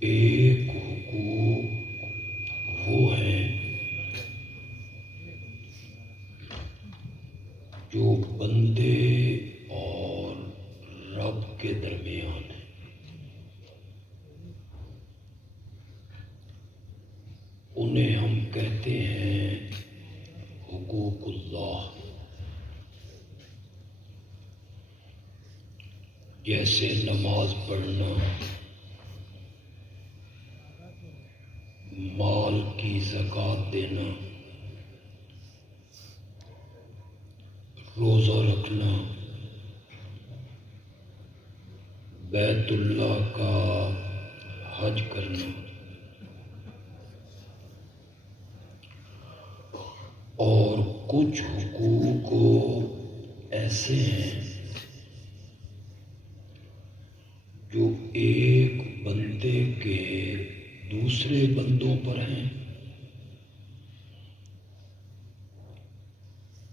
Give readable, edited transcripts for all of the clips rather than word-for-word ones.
ایک حقوق وہ ہیں جو بندے اور رب کے درمیان ہیں. انہیں ہم کہتے ہیں حقوق اللہ. جیسے نماز پڑھنا، مال کی زکوٰۃ دینا، روزہ رکھنا، بیت اللہ کا حج کرنا، اور کچھ حقوق ایسے ہیں جو ایک بندے کے دوسرے بندوں پر ہیں.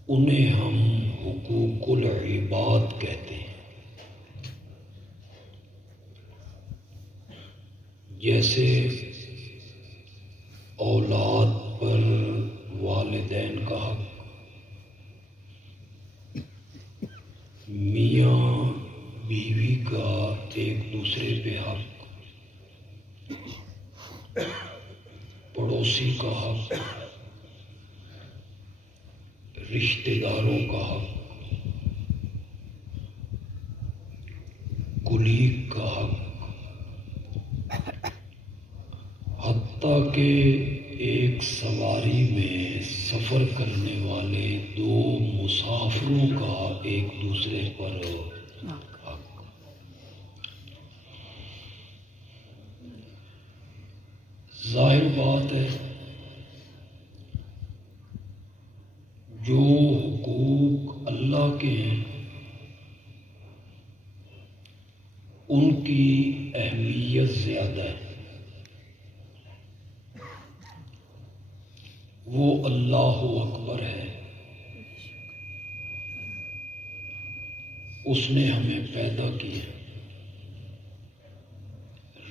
انہیں ہم حقوق العباد کہتے ہیں. جیسے اولاد پر والدین کا حق، میاں بیوی کا ایک دوسرے پہ حق، پڑوسی کا حق، رشتہ داروں کا حق، کلیگ کا حق، حتیٰ کہ ایک سواری میں سفر کرنے والے دو مسافروں کا ایک دوسرے پر حق. ظاہر بات ہے جو حقوق اللہ کے ہیں ان کی اہمیت زیادہ ہے. وہ اللہ اکبر ہے. اس نے ہمیں پیدا کیا،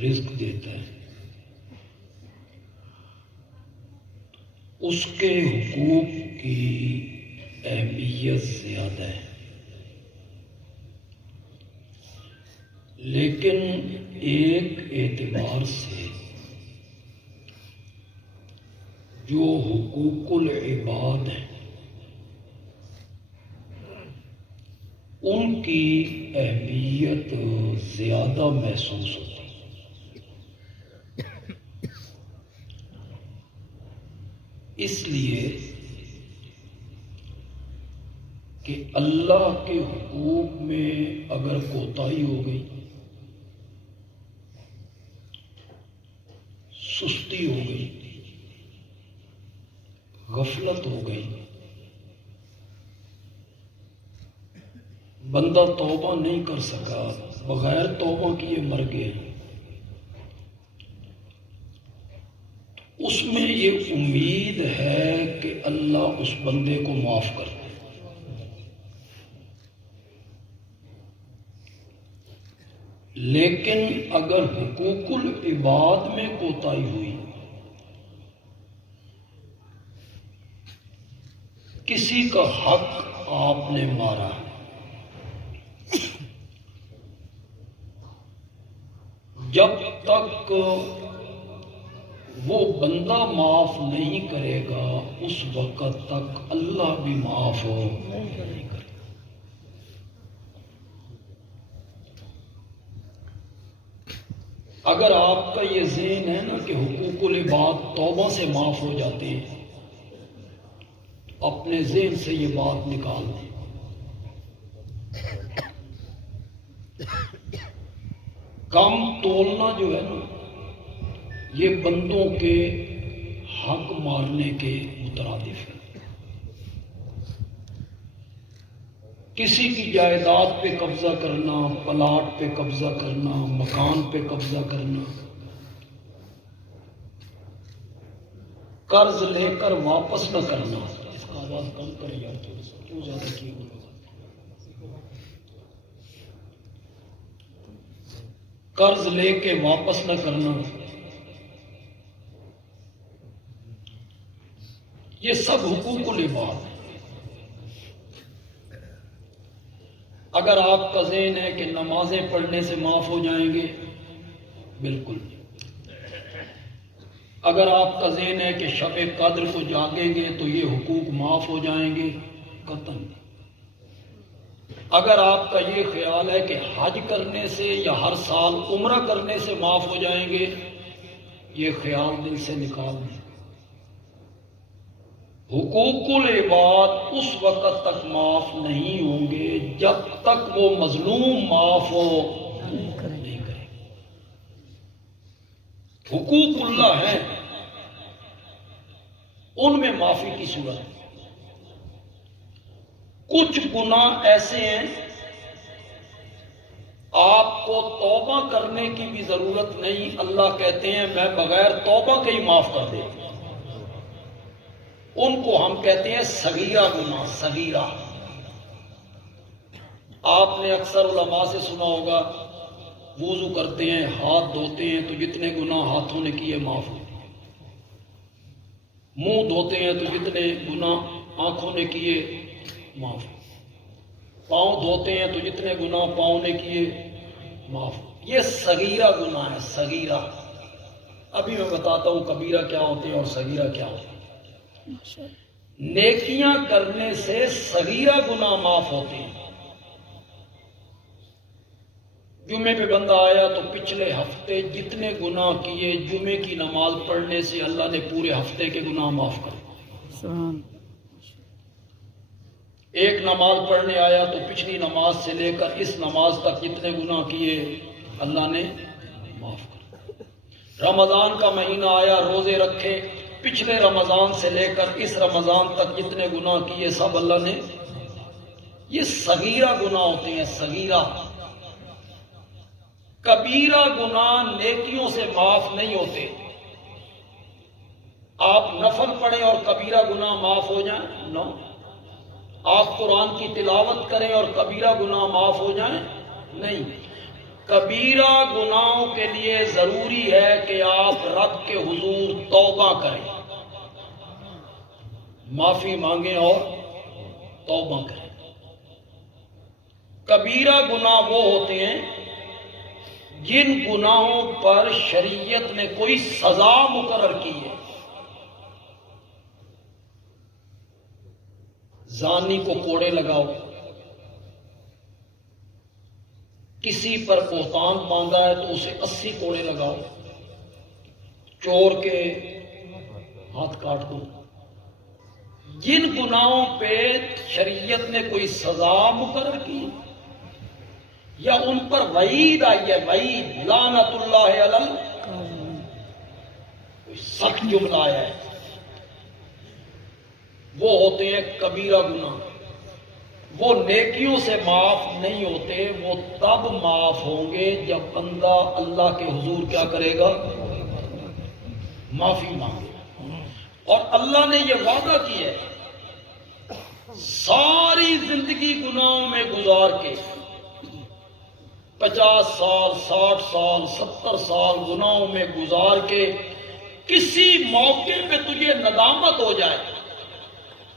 رزق دیتا ہے. اس کے حقوق کی اہمیت زیادہ ہے. لیکن ایک اعتبار سے جو حقوق العباد ہیں ان کی اہمیت زیادہ محسوس ہوتی ہے. اس لیے کہ اللہ کے حقوق میں اگر کوتاہی ہو گئی، سستی ہو گئی، غفلت ہو گئی، بندہ توبہ نہیں کر سکا، بغیر توبہ کیے مر گئے، اس میں یہ امید ہے کہ اللہ اس بندے کو معاف کر دے. لیکن اگر حقوق العباد میں کوتاہی ہوئی، کسی کا حق آپ نے مارا، جب تک وہ بندہ معاف نہیں کرے گا اس وقت تک اللہ بھی معاف نہیں کرے گا. اگر آپ کا یہ ذہن ہے نا کہ حقوق العباد توبہ سے معاف ہو جاتے ہیں، اپنے ذہن سے یہ بات نکال دیں. کم تولنا جو ہے نا یہ بندوں کے حق مارنے کے مترادف ہے. کسی کی جائیداد پہ قبضہ کرنا، پلاٹ پہ قبضہ کرنا، مکان پہ قبضہ کرنا، قرض لے کر واپس نہ کرنا. اس کا آواز کم کرے یار، کیوں زیادہ کی ہوگا. قرض لے کے واپس نہ کرنا، یہ سب حقوق العباد ہیں۔ اگر آپ کا ذہن ہے کہ نمازیں پڑھنے سے معاف ہو جائیں گے، بالکل نہیں۔ اگر آپ کا ذہن ہے کہ شب قدر کو جاگیں گے تو یہ حقوق معاف ہو جائیں گے، قطعاً نہیں۔ اگر آپ کا یہ خیال ہے کہ حج کرنے سے یا ہر سال عمرہ کرنے سے معاف ہو جائیں گے، یہ خیال دل سے نکال دیں۔ حقوق العباد اس وقت تک معاف نہیں ہوں گے جب تک وہ مظلوم معاف نہیں کرے۔ حقوق اللہ ہیں، ان میں معافی کی صورت ہے۔ کچھ گناہ ایسے ہیں آپ کو توبہ کرنے کی بھی ضرورت نہیں، اللہ کہتے ہیں میں بغیر توبہ کے ہی معاف کر دیتا ہوں۔ ان کو ہم کہتے ہیں صغیرہ گناہ، صغیرہ۔ آپ نے اکثر علماء سے سنا ہوگا وضو کرتے ہیں، ہاتھ دھوتے ہیں تو جتنے گناہ ہاتھوں نے کیے معاف ہوتے ہیں، منہ دھوتے ہیں تو جتنے گناہ آنکھوں نے کیے معاف ہوتے ہیں، پاؤں دھوتے ہیں تو جتنے گناہ پاؤں نے کیے معاف ہوتے ہیں۔ یہ صغیرہ گناہ ہے، صغیرہ۔ ابھی میں بتاتا ہوں کبیرہ کیا ہوتے ہیں اور صغیرہ کیا ہوتے ہیں۔ نیکیاں کرنے سے صغیرہ گناہ معاف ہوتے ہیں۔ جمعے پہ بندہ آیا تو پچھلے ہفتے جتنے گناہ کیے جمعے کی نماز پڑھنے سے اللہ نے پورے ہفتے کے گناہ معاف کر دیے۔ ایک نماز پڑھنے آیا تو پچھلی نماز سے لے کر اس نماز تک جتنے گناہ کیے اللہ نے معاف کر دیے۔ رمضان کا مہینہ آیا، روزے رکھے، پچھلے رمضان سے لے کر اس رمضان تک جتنے گناہ کیے سب اللہ نے۔ یہ صغیرہ گناہ ہوتے ہیں، صغیرہ۔ کبیرہ گناہ نیکیوں سے معاف نہیں ہوتے۔ آپ نفل پڑھیں اور کبیرہ گناہ معاف ہو جائیں؟ نو۔ آپ قرآن کی تلاوت کریں اور کبیرہ گناہ معاف ہو جائیں؟ نہیں۔ کبیرہ گناہوں کے لیے ضروری ہے کہ آپ رب کے حضور توبہ کریں، معافی مانگیں اور توبہ کریں۔ کبیرہ گناہ وہ ہوتے ہیں جن گناہوں پر شریعت نے کوئی سزا مقرر کی ہے۔ زانی کو کوڑے لگاؤ، کسی پر بہتان باندھا ہے تو اسے 80 کوڑے لگاؤ، چور کے ہاتھ کاٹ دو۔ جن گناہوں پہ شریعت نے کوئی سزا مقرر کی یا ان پر وعید آئی ہے، وعید، لعنت اللہ علی، کوئی سخت جملہ آیا ہے، وہ ہوتے ہیں کبیرہ گناہ۔ وہ نیکیوں سے معاف نہیں ہوتے، وہ تب معاف ہوں گے جب بندہ اللہ کے حضور کیا کرے گا؟ معافی مانگے گا۔ اور اللہ نے یہ وعدہ کیا ہے ساری زندگی گناہوں میں گزار کے، 50 سال، 60 سال، 70 سال گناہوں میں گزار کے کسی موقع پہ تجھے ندامت ہو جائے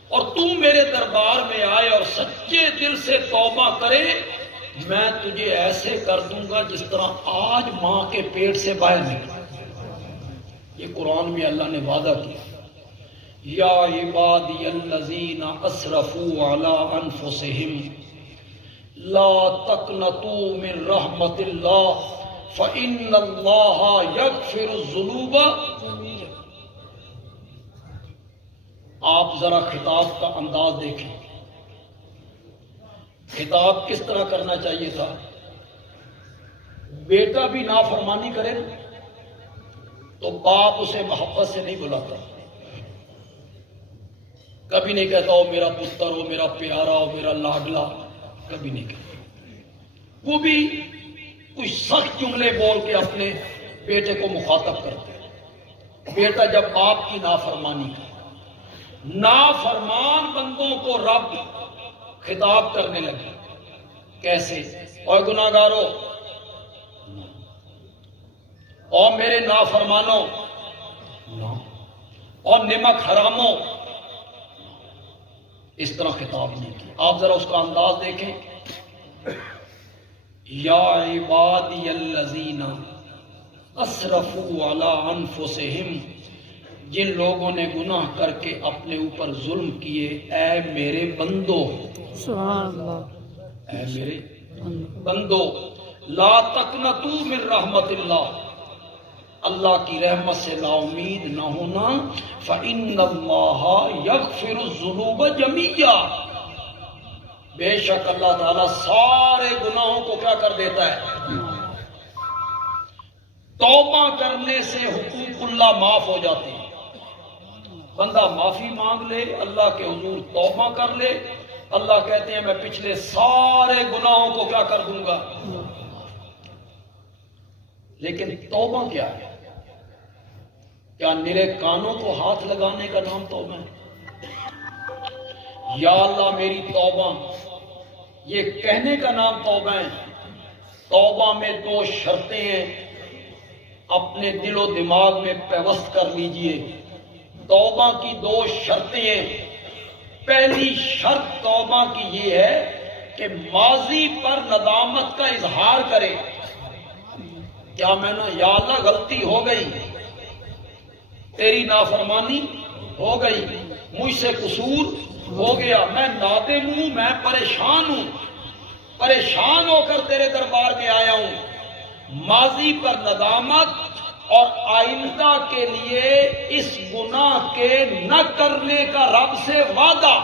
اور تو میرے دربار میں آئے اور سچے دل سے توبہ کرے، میں تجھے ایسے کر دوں گا جس طرح آج ماں کے پیٹ سے باہر نکلا۔ یہ قرآن میں اللہ نے وعدہ کیا، یا عبادی الذین اسرفوا علی انفسہم لا تقنطوا من رحمت اللہ فإن اللہ یغفر الذنوب۔ آپ ذرا خطاب کا انداز دیکھیں، خطاب کس طرح کرنا چاہیے تھا؟ بیٹا بھی نافرمانی کرے تو باپ اسے محبت سے نہیں بلاتا، کبھی نہیں کہتا ہو میرا پتر ہو، میرا پیارا ہو، میرا لاڈلا، کبھی نہیں کہتا۔ وہ بھی کچھ سخت جملے بول کے اپنے بیٹے کو مخاطب کرتے ہیں۔ بیٹا جب باپ کی نافرمانی کرے، نافرمان بندوں کو رب خطاب کرنے لگے، کیسے؟ اور گناہگارو، اور میرے نافرمانوں، اور نمک حراموں، اس طرح خطاب نہیں کیا۔ آپ ذرا اس کا انداز دیکھیں، یا عبادی الذین اسرفوا علی انفسہم، جن لوگوں نے گناہ کر کے اپنے اوپر ظلم کیے، اے میرے بندو، سبحان اللہ، اے میرے بندو، لا تقنطوا من رحمت اللہ، اللہ کی رحمت سے نا امید نہ ہونا، فإن اللہ یغفر الذنوب جميعا، بے شک اللہ تعالیٰ سارے گناہوں کو کیا کر دیتا ہے، توبہ کرنے سے حقوق اللہ معاف ہو جاتے ہیں۔ بندہ معافی مانگ لے، اللہ کے حضور توبہ کر لے، اللہ کہتے ہیں میں پچھلے سارے گناہوں کو کیا کر دوں گا۔ لیکن توبہ کیا ہے؟ کیا میرے کانوں کو ہاتھ لگانے کا نام توبہ ہے؟ یا اللہ میری توبہ، یہ کہنے کا نام توبہ ہے؟ توبہ میں دو شرطیں ہیں، اپنے دل و دماغ میں پیوست کر لیجئے۔ توبہ کی دو شرطیں ہیں۔ پہلی شرط توبہ کی یہ ہے کہ ماضی پر ندامت کا اظہار کرے، کیا میں نے یا اللہ غلطی ہو گئی، تیری نافرمانی ہو گئی، مجھ سے قصور ہو گیا، میں نادم ہوں، میں پریشان ہوں، پریشان ہو کر تیرے دربار میں آیا ہوں۔ ماضی پر ندامت اور آئندہ کے لیے اس گناہ کے نہ کرنے کا رب سے وعدہ۔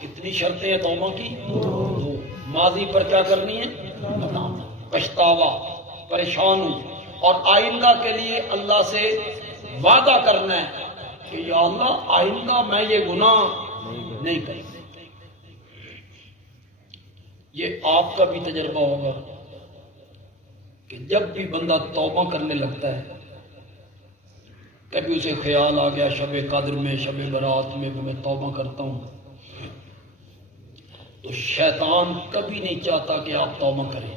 کتنی شرطیں ہیں توبہ کی؟ دو۔ ماضی پر کیا کرنی ہے؟ پچھتاوا، پریشان ہوں، اور آئندہ کے لیے اللہ سے وعدہ کرنا ہے کہ یا اللہ آئندہ میں یہ گناہ نہیں کروں۔ یہ آپ کا بھی تجربہ ہوگا کہ جب بھی بندہ توبہ کرنے لگتا ہے، کبھی اسے خیال آ گیا شب قدر میں، شب برات میں میں توبہ کرتا ہوں، تو شیطان کبھی نہیں چاہتا کہ آپ توبہ کریں۔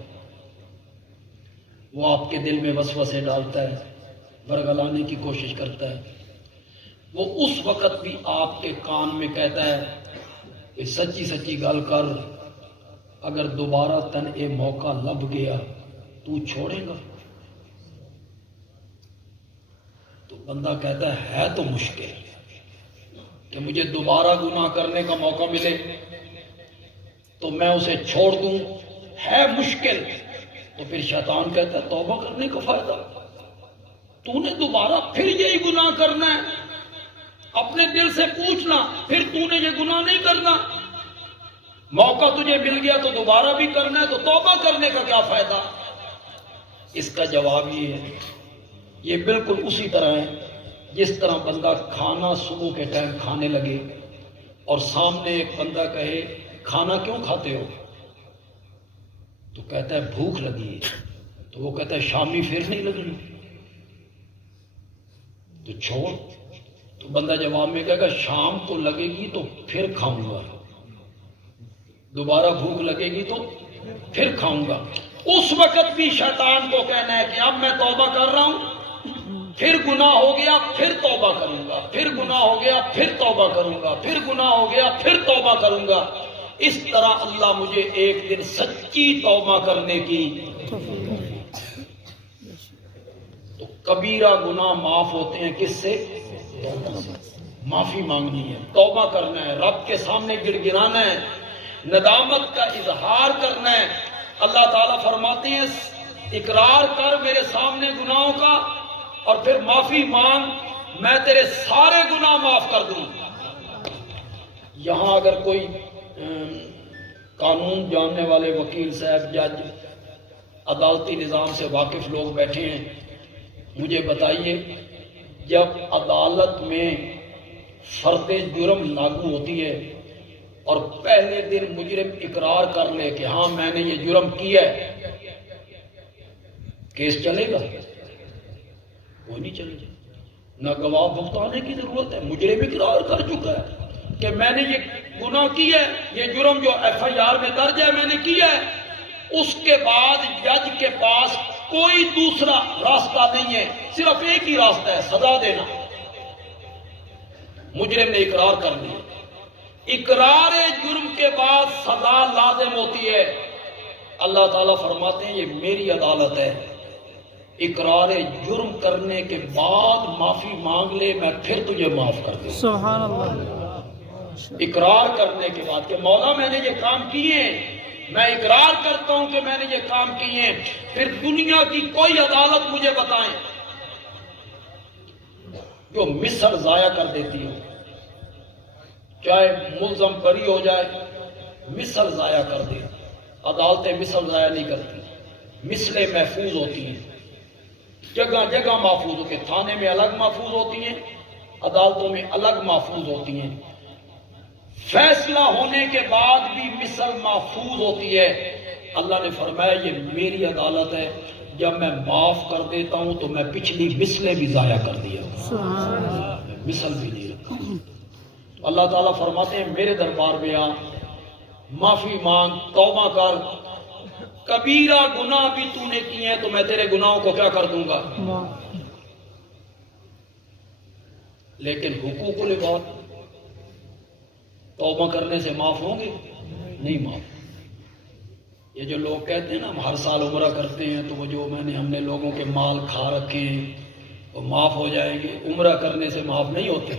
وہ آپ کے دل میں وسوسے ڈالتا ہے، برگلانے کی کوشش کرتا ہے۔ وہ اس وقت بھی آپ کے کان میں کہتا ہے کہ سچی سچی گل کر، اگر دوبارہ تن اے موقع لب گیا تو چھوڑے گا؟ تو بندہ کہتا ہے تو مشکل کہ مجھے دوبارہ گناہ کرنے کا موقع ملے تو میں اسے چھوڑ دوں، ہے مشکل۔ تو پھر شیطان کہتا ہے توبہ کرنے کا فائدہ، تو نے دوبارہ پھر یہی گناہ کرنا ہے، اپنے دل سے پوچھنا پھر تو نے یہ گناہ نہیں کرنا، موقع تجھے مل گیا تو دوبارہ بھی کرنا ہے، تو توبہ کرنے کا کیا فائدہ؟ اس کا جواب یہ ہے، یہ بالکل اسی طرح ہے جس طرح بندہ کھانا صبح کے ٹائم کھانے لگے اور سامنے ایک بندہ کہے کھانا کیوں کھاتے ہو؟ تو کہتا ہے بھوک لگی ہے، تو وہ کہتا ہے شامی پھر نہیں لگنی تو چھوڑ۔ تو بندہ جواب میں کہے گا شام کو لگے گی تو پھر کھاؤں گا، دوبارہ بھوک لگے گی تو پھر کھاؤں گا۔ اس وقت بھی شیطان کو کہنا ہے کہ اب میں توبہ کر رہا ہوں، پھر گناہ ہو گیا پھر توبہ کروں گا، پھر گناہ ہو گیا پھر توبہ کروں گا، پھر گناہ ہو گیا پھر توبہ کروں گا۔ اس طرح اللہ مجھے ایک دن سچی توبہ کرنے کی۔ تو کبیرہ گناہ معاف ہوتے ہیں کس سے؟ توبہ سے۔ معافی مانگنی ہے، توبہ کرنا ہے، رب کے سامنے گڑ گڑانا ہے، ندامت کا اظہار کرنا ہے۔ اللہ تعالیٰ فرماتے ہیں اقرار کر میرے سامنے گناہوں کا اور پھر معافی مانگ، میں تیرے سارے گناہ معاف کر دوں۔ یہاں اگر کوئی قانون جاننے والے وکیل صاحب، جج، عدالتی نظام سے واقف لوگ بیٹھے ہیں، مجھے بتائیے جب عدالت میں فرد جرم لاگو ہوتی ہے اور پہلے دن مجرم اقرار کر لے کہ ہاں میں نے یہ جرم کیا ہے، کیس چلے گا؟ وہ نہیں چلے گا۔ نہ گواہ بھگتانے کی ضرورت ہے، مجرم اقرار کر چکا ہے کہ میں نے یہ گناہ کیا ہے، یہ جرم جو ایف آئی آر میں درج ہے میں نے کیا ہے۔ اس کے بعد جج کے پاس کوئی دوسرا راستہ نہیں ہے، صرف ایک ہی راستہ ہے، سزا دینا۔ مجرم نے اقرار کر لیا، اقرار جرم کے بعد سزا لازم ہوتی ہے. اللہ تعالیٰ فرماتے ہیں یہ میری عدالت ہے. اقرار جرم کرنے کے بعد معافی مانگ لے میں پھر تجھے معاف کر دوں. سبحان اللہ. اقرار کرنے کے بعد کہ مولا میں نے یہ کام کیے ہیں، میں اقرار کرتا ہوں کہ میں نے یہ کام کیے ہیں، پھر دنیا کی کوئی عدالت مجھے بتائیں جو مثل ضائع کر دیتی ہو. چاہے ملزم بری ہو جائے مثل ضائع کر دے. عدالتیں مثل ضائع نہیں کرتی، مثلیں محفوظ ہوتی ہیں، جگہ جگہ محفوظ ہوتی ہیں. تھانے میں الگ محفوظ ہوتی ہیں، عدالتوں میں الگ محفوظ ہوتی ہیں. فیصلہ ہونے کے بعد بھی مثل محفوظ ہوتی ہے. اللہ نے فرمایا یہ میری عدالت ہے، جب میں معاف کر دیتا ہوں تو میں پچھلی مثلیں بھی ضائع کر دیا، مثل بھی نہیں رکھا. اللہ تعالیٰ فرماتے ہیں میرے دربار میں آ، معافی مانگ، توبہ کر. کبیرہ گناہ بھی تو نے کیے ہیں تو میں تیرے گناہوں کو کیا کر دوں گا. لیکن حقوق العباد توبہ کرنے سے معاف ہوں گے؟ نہیں معاف. یہ جو لوگ کہتے ہیں نا ہم ہر سال عمرہ کرتے ہیں تو وہ جو ہم نے لوگوں کے مال کھا رکھے ہیں وہ معاف ہو جائیں گے. عمرہ کرنے سے معاف نہیں ہوتے،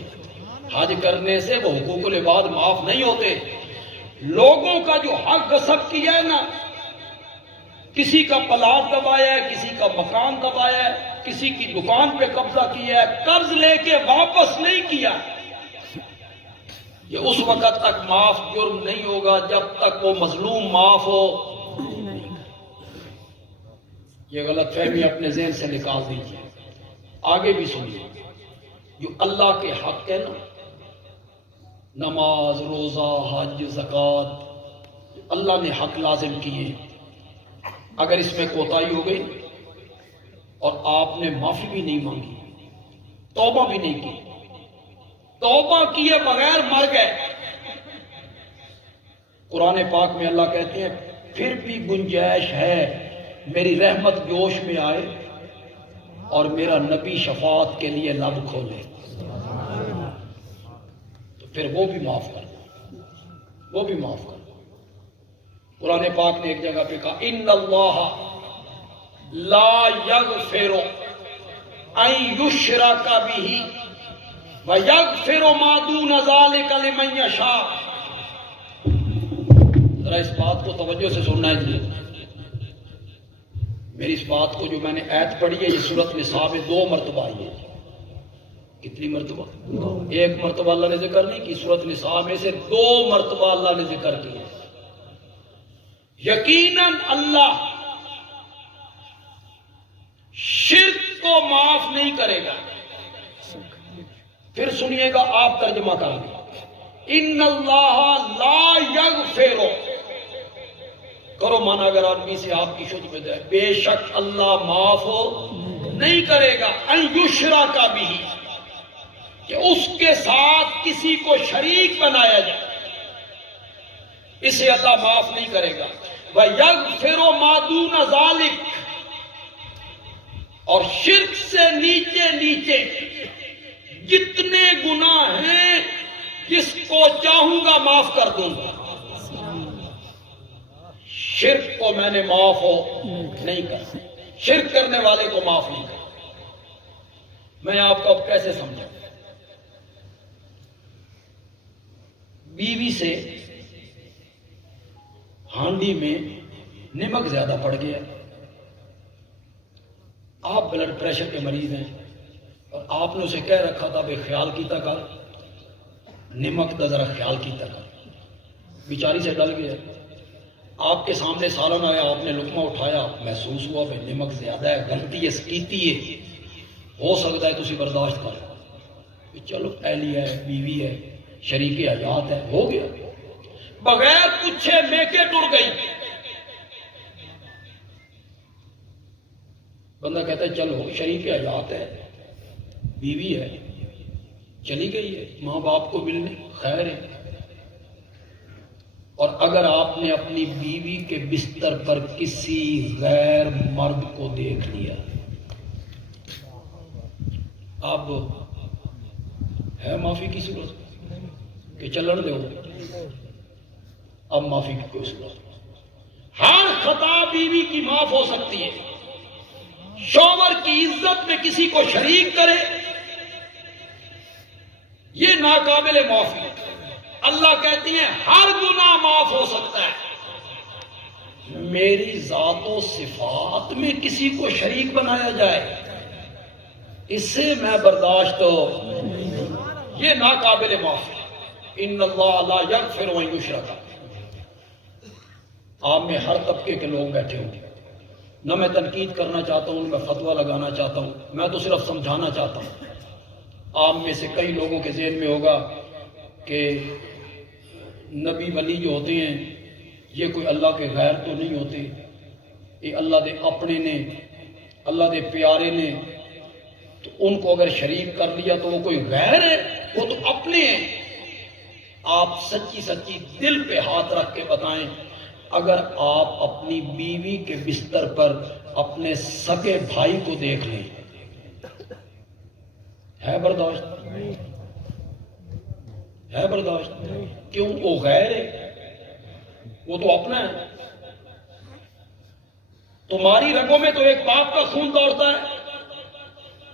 حج کرنے سے وہ حقوق العباد معاف نہیں ہوتے. لوگوں کا جو حق غصب کیا ہے نا، کسی کا پلاٹ دبایا ہے، کسی کا مکان دبایا ہے، کسی کی دکان پہ قبضہ کیا ہے، قرض لے کے واپس نہیں کیا، یہ اس وقت تک معاف جرم نہیں ہوگا جب تک وہ مظلوم معاف ہو. یہ غلط فہمی اپنے ذہن سے نکال دیجیے. آگے بھی سنیے، جو اللہ کے حق ہے نا، نماز، روزہ، حج، زکوٰۃ، اللہ نے حق لازم کیے، اگر اس میں کوتاہی ہو گئی اور آپ نے معافی بھی نہیں مانگی، توبہ بھی نہیں کی، توبہ کیے بغیر مر گئے، قرآن پاک میں اللہ کہتے ہیں پھر بھی گنجائش ہے میری رحمت جوش میں آئے اور میرا نبی شفاعت کے لیے لب کھولے تو پھر وہ بھی معاف کر دو، وہ بھی معاف کر دو. قرآن پاک نے ایک جگہ پہ کہا ان اللہ لا یغفر ان یشرک بہ وَيَغْفِرُ مَا دُونَ ذَلِكَ لِمَن يَشَاءُ. ذرا اس بات کو توجہ سے سننا ہے جی. میری اس بات کو جو میں نے آیت پڑھی ہے یہ سورۃ نساء میں 2 مرتبہ آئی ہے. کتنی مرتبہ؟ ایک مرتبہ اللہ نے ذکر نہیں کی، سورۃ نساء میں سے 2 مرتبہ اللہ نے ذکر کیا. یقیناً اللہ شرک کو معاف نہیں کرے گا. پھر سنیے گا، آپ ترجمہ کر دیں. ان اللہ لا یغفر، کرو مانا اگر آدمی سے آپ کی شد میں دے، بے شک اللہ معاف ہو نہیں کرے گا، ان یشرک بہ، کہ اس کے ساتھ کسی کو شریک بنایا جائے، اسے اللہ معاف نہیں کرے گا. وَيَغْفِرُ مَا دُونَ ذَلِكَ، اور شرک سے نیچے نیچے جتنے گناہ ہیں جس کو چاہوں گا معاف کر دوں گا. شرک کو میں نے معاف ہو نہیں کرتا، شرک کرنے والے کو معاف نہیں کرتا. میں آپ کو اب کیسے سمجھاؤں؟ بیوی سے ہانڈی میں نمک زیادہ پڑ گیا، آپ بلڈ پریشر کے مریض ہیں اور آپ نے اسے کہہ رکھا تھا بے خیال کیتا کر، نمک کا ذرا خیال کیتا کر. بیچاری سے ڈل گیا، آپ کے سامنے سالن آیا، آپ نے لقمہ اٹھایا، محسوس ہوا کہ نمک زیادہ ہے، غلطی ہے، سکیتی ہے، ہو سکتا ہے تسی برداشت کر، چلو اہلیہ ہے، بیوی ہے، شریک حیات ہے، ہو گیا. بغیر پوچھے میکے ٹر گئی. بندہ کہتا ہے چلو شریک حیات ہے، بیوی ہے، چلی گئی ہے ماں باپ کو ملنے، خیر ہے. اور اگر آپ نے اپنی بیوی کے بستر پر کسی غیر مرد کو دیکھ لیا، اب ہے معافی کی صورت؟ کہ چلن دو، اب معافی کی کوئی صورت نہیں۔ ہر خطا بیوی کی معاف ہو سکتی ہے، شوہر کی عزت میں کسی کو شریک کرے یہ ناقابل معافی ہے۔ اللہ کہتی ہیں ہر گناہ معاف ہو سکتا ہے، میری ذات و صفات میں کسی کو شریک بنایا جائے اس سے میں برداشت ہو، یہ ناقابل معافی۔ ان اللہ لا یغفر ان یشرک۔ آپ میں ہر طبقے کے لوگ بیٹھے ہوں، نہ میں تنقید کرنا چاہتا ہوں، میں فتویٰ لگانا چاہتا ہوں، میں تو صرف سمجھانا چاہتا ہوں۔ آپ میں سے کئی لوگوں کے ذہن میں ہوگا کہ نبی ولی جو ہوتے ہیں یہ کوئی اللہ کے غیر تو نہیں ہوتے، یہ اللہ دے اپنے نے، اللہ دے پیارے نے، تو ان کو اگر شریک کر لیا تو وہ کوئی غیر ہے؟ وہ تو اپنے ہیں۔ آپ سچی سچی دل پہ ہاتھ رکھ کے بتائیں، اگر آپ اپنی بیوی کے بستر پر اپنے سگے بھائی کو دیکھ لیں، ہے برداشت؟ ہے برداشت؟ کیوں؟ وہ غیر ہے، وہ تو اپنا ہے۔ تمہاری رگوں میں تو ایک باپ کا خون دوڑتا ہے،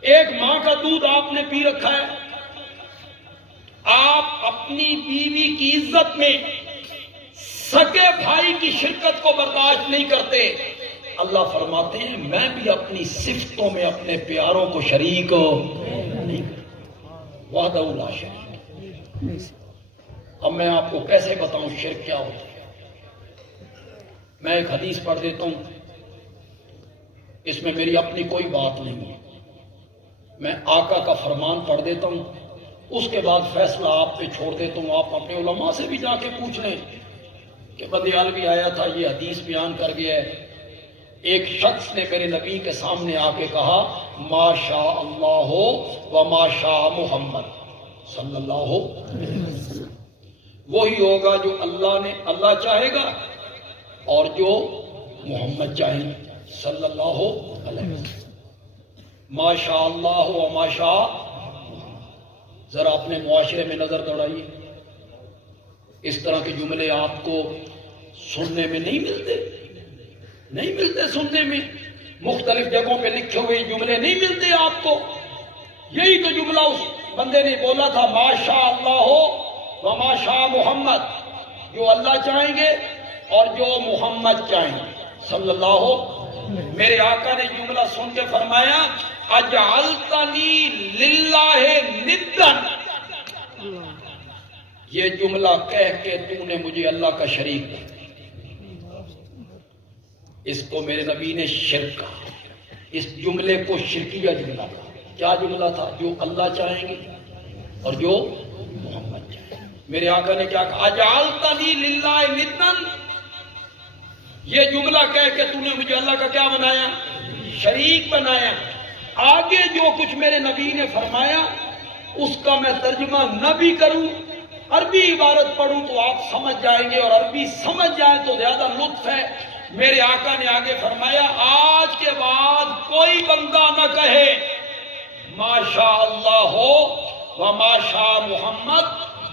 ایک ماں کا دودھ آپ نے پی رکھا ہے۔ آپ اپنی بیوی کی عزت میں سگے بھائی کی شرکت کو برداشت نہیں کرتے۔ اللہ فرماتے ہیں میں بھی اپنی صفتوں میں اپنے پیاروں کو شریک نہیں کرتا، وحدہ لا شریک۔ اب میں آپ کو کیسے بتاؤں شرک کیا ہوتا ہے؟ میں ایک حدیث پڑھ دیتا ہوں، اس میں میری اپنی کوئی بات نہیں ہے، میں آقا کا فرمان پڑھ دیتا ہوں، اس کے بعد فیصلہ آپ پہ چھوڑ دیتا ہوں۔ آپ اپنے علماء سے بھی جا کے پوچھ لیں کہ بدیالوی آیا تھا، یہ حدیث بیان کر گیا ہے۔ ایک شخص نے میرے نبی کے سامنے آ کے کہا ما شاء اللہ و ما شاء محمد صلی اللہ علیہ وسلم، وہی ہوگا جو اللہ چاہے گا اور جو محمد چاہیں گے صلی اللہ علیہ وسلم۔ ما شاء اللہ و ما شاء، ذرا اپنے معاشرے میں نظر دوڑائیے، اس طرح کے جملے آپ کو سننے میں نہیں ملتے، نہیں ملتے سننے میں، مختلف جگہوں پہ لکھے ہوئے جملے نہیں ملتے آپ کو۔ یہی تو جملہ اس بندے نے بولا تھا ما شاء اللہ و ما شاء محمد، جو اللہ چاہیں گے اور جو محمد چاہیں گے صلی اللہ۔ میرے آقا نے جملہ سن کے فرمایا اجعلتنی للہ ندن، یہ جملہ کہہ کے تو نے مجھے اللہ کا شریک کیا۔ اس کو میرے نبی نے شرک کہا، اس جملے کو شرکیہ جملہ کہا۔ کیا جملہ تھا؟ جو اللہ چاہیں گے اور جو محمد چاہیں گے۔ میرے آقا نے کیا کہا اجعلتنی للہ ندن، یہ جملہ کہہ کے تو نے مجھے اللہ کا کیا بنایا؟ شریک بنایا۔ آگے جو کچھ میرے نبی نے فرمایا اس کا میں ترجمہ نہ بھی کروں، عربی عبارت پڑھوں تو آپ سمجھ جائیں گے، اور عربی سمجھ جائیں تو زیادہ لطف ہے۔ میرے آقا نے آگے فرمایا آج کے بعد کوئی بندہ نہ کہے ما شاء اللہ ہو و ما شاء محمد،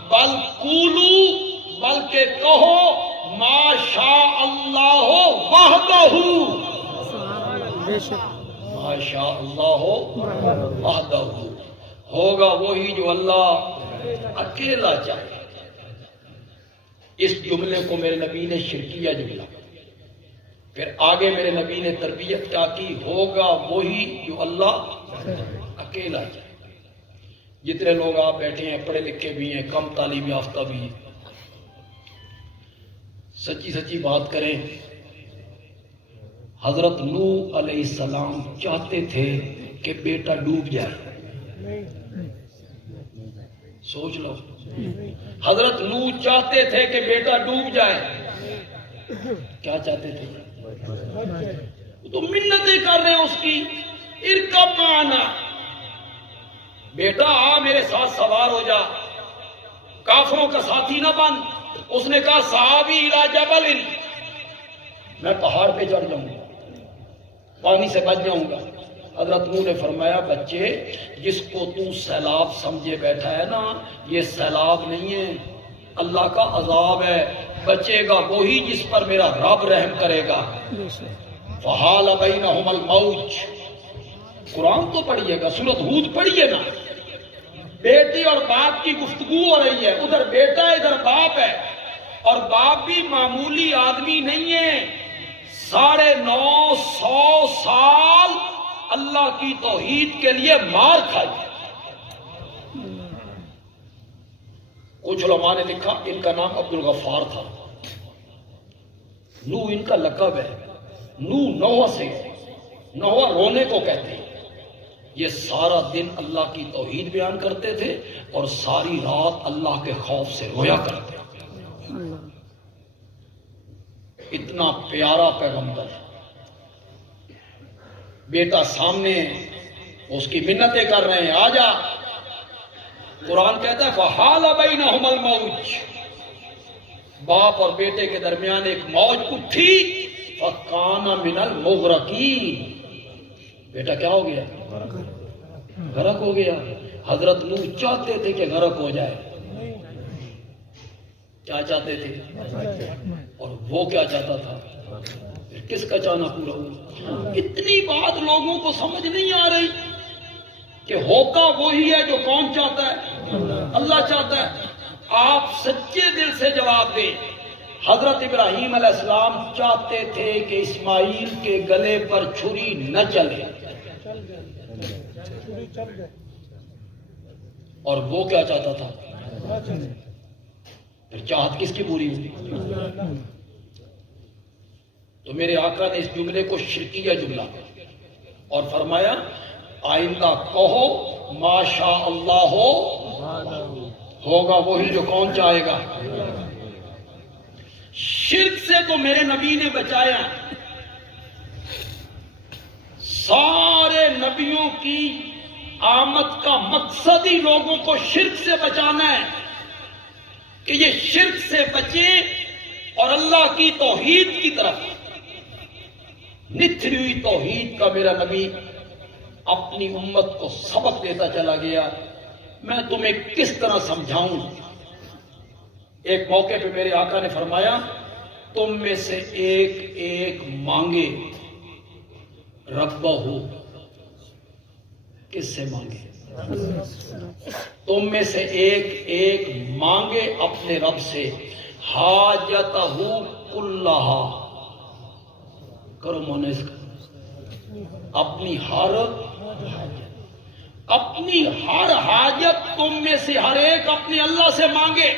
بل قولو، بلکہ کہو ما شاء اللہ وحدہ، ما شاء اللہ وحدہ، ہوگا وہی جو اللہ اکیلا چاہے۔ اس جملے کو میرے نبی نے شرکیہ جملہ، پھر آگے میرے نبی نے تربیت کیا کی، ہوگا وہی جو اللہ اکیلا چاہے۔ جتنے لوگ آپ بیٹھے ہیں پڑھے لکھے بھی ہیں، کم تعلیم یافتہ بھی ہیں، سچی سچی بات کریں، حضرت نوح علیہ السلام چاہتے تھے کہ بیٹا ڈوب جائے، سوچ لو، حضرت نوح چاہتے تھے کہ بیٹا ڈوب جائے، کیا چاہتے تھے؟ تو منتیں کر رہے ہیں اس کی، ارکب معنا، بیٹا آ میرے ساتھ سوار ہو جا، کافروں کا ساتھی نہ بن۔ اس نے کہا صحابی الی جبل، میں پہاڑ پہ چڑھ جاؤں گا، پانی سے بچ جاؤں گا۔ حضرت نوح نے فرمایا بچے جس کو تو سیلاب سمجھے بیٹھا ہے نا، یہ سیلاب نہیں ہے، اللہ کا عذاب ہے، بچے گا وہی جس پر میرا رب رحم کرے گا۔ بے شک۔ فحال بینہم الموج، قرآن تو پڑھیے گا، سورۃ ہود پڑھیے نا، بیٹی اور باپ کی گفتگو ہو رہی ہے، ادھر بیٹا ہے ادھر باپ ہے، اور باپ بھی معمولی آدمی نہیں ہے، 950 سال اللہ کی توحید کے لیے مار کھائی۔ کچھ علماء نے لکھا ان کا نام عبد الغفار تھا، نو ان کا لقب ہے، نوح سے، نوح رونے کو کہتے ہیں۔ یہ سارا دن اللہ کی توحید بیان کرتے تھے اور ساری رات اللہ کے خوف سے رویا کرتے تھے۔ اللہ۔ اتنا پیارا پیغمبر، بیٹا سامنے اس کی منتیں کر رہے ہیں، آجا۔ قرآن کہتا ہے فحال بینہم الموج، باپ اور بیٹے کے درمیان ایک موج اٹھی، فکان من المغرقین، بیٹا کیا ہو گیا؟ غرق ہو گیا۔ حضرت نوح چاہتے تھے کہ غرق ہو جائے، کیا چاہتے تھے؟ اور وہ کیا چاہتا تھا؟ پھر کس کا چاہنا پورا ہوا؟ اتنی بات لوگوں کو سمجھ نہیں آ رہی کہ ہوتا وہی ہے جو کون چاہتا ہے؟ اللہ چاہتا ہے۔ آپ سچے دل سے جواب دیں، حضرت ابراہیم علیہ السلام چاہتے تھے کہ اسماعیل کے گلے پر چھری نہ چلے، اور وہ کیا چاہتا تھا؟ پھر چاہت کس کی پوری ہوئی؟ تو میرے آقا نے اس جملے کو شرکیہ جملہ اور فرمایا آئندہ کہو ما شاء اللہ ہوگا وہی جو کون چاہے گا۔ شرک سے تو میرے نبی نے بچایا، سارے نبیوں کی آمد کا مقصد ہی لوگوں کو شرک سے بچانا ہے کہ یہ شرک سے بچے اور اللہ کی توحید کی طرف۔ نتھری ہوئی توحید کا میرا نبی اپنی امت کو سبق دیتا چلا گیا۔ میں تمہیں کس طرح سمجھاؤں؟ ایک موقع پہ میرے آقا نے فرمایا تم میں سے ایک ایک مانگے ربہ، کس سے مانگے؟ تم میں سے ایک ایک مانگے اپنے رب سے حاجتہ کلہا، کرو مونس کا، اپنی ہر حاجت تم میں سے ہر ایک اپنے اللہ سے مانگے۔